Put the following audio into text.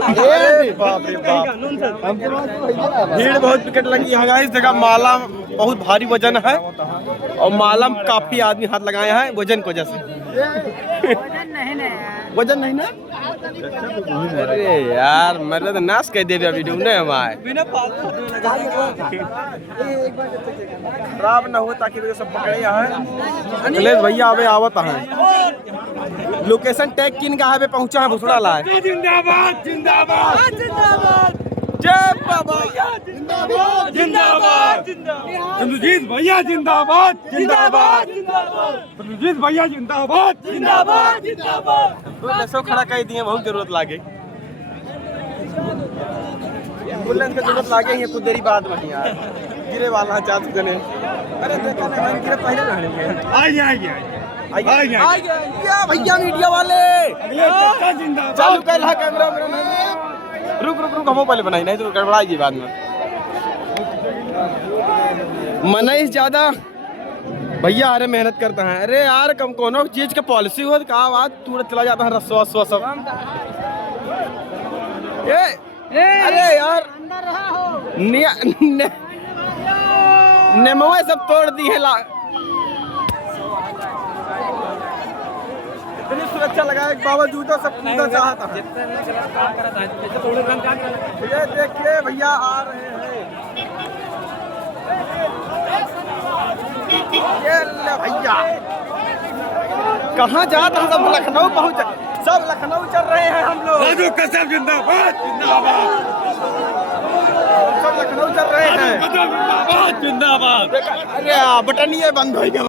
बाप रे बाप, भीड़ बहुत विकट लगी है इस जगह। माला बहुत भारी वजन है और माला में काफी आदमी हाथ लगाए हैं वजन की वजह से। वजन नहीं ना? अरे यार मेरे तो नाश कह दे वीडियो ने हमारे खराब ना हो ताकि सब पकड़े यहाँ। अखिलेश भैया अबे आवत है। लोकेशन टैग किन का है पहुंचा है भुसड़ा लाए। जिंदाबाद जिंदाबाद जिंदाबाद जय बाबा जिंदाबाद जिंदाबाद इंद्रजीत भैया जिंदाबाद जिंदाबाद इंद्रजीत भैया जिंदाबाद जिंदाबाद जिंदाबाद। सब खड़ा कर दिए, बहुत जरूरत लागे एम्बुलेंस की जरूरत लागे ये कुछ देरी बाद वहीं यार गिरे वाला है चार जने। अरे देखा ना गिरे पहले रहने आइए भैया मीडिया वाले चालू कर रहा कैमरा। रुक हम पहले बनाई नहीं तो गड़बड़ाएगी बाद में। मनाई ज्यादा भैया अरे मेहनत करता है। अरे यार कम कोनो चीज का पॉलिसी हो कहा बात तुरंत चला जाता है रस्वा सब। अरे यार नेमवा सब तोड़ दी है। इतनी सुरक्षा लगाए के बावजूद सब कूदा चाहता है। ये देखिए भैया आ रहे हैं। ये ले भैया कहाँ जाता है सब लखनऊ पहुँच, सब लखनऊ चल रहे हैं हम लोग। कसम जिंदाबाद जिंदाबाद सब लखनऊ चल रहे हैं जिंदाबाद जिंदाबाद। अरे बटन ये बंद हो गया।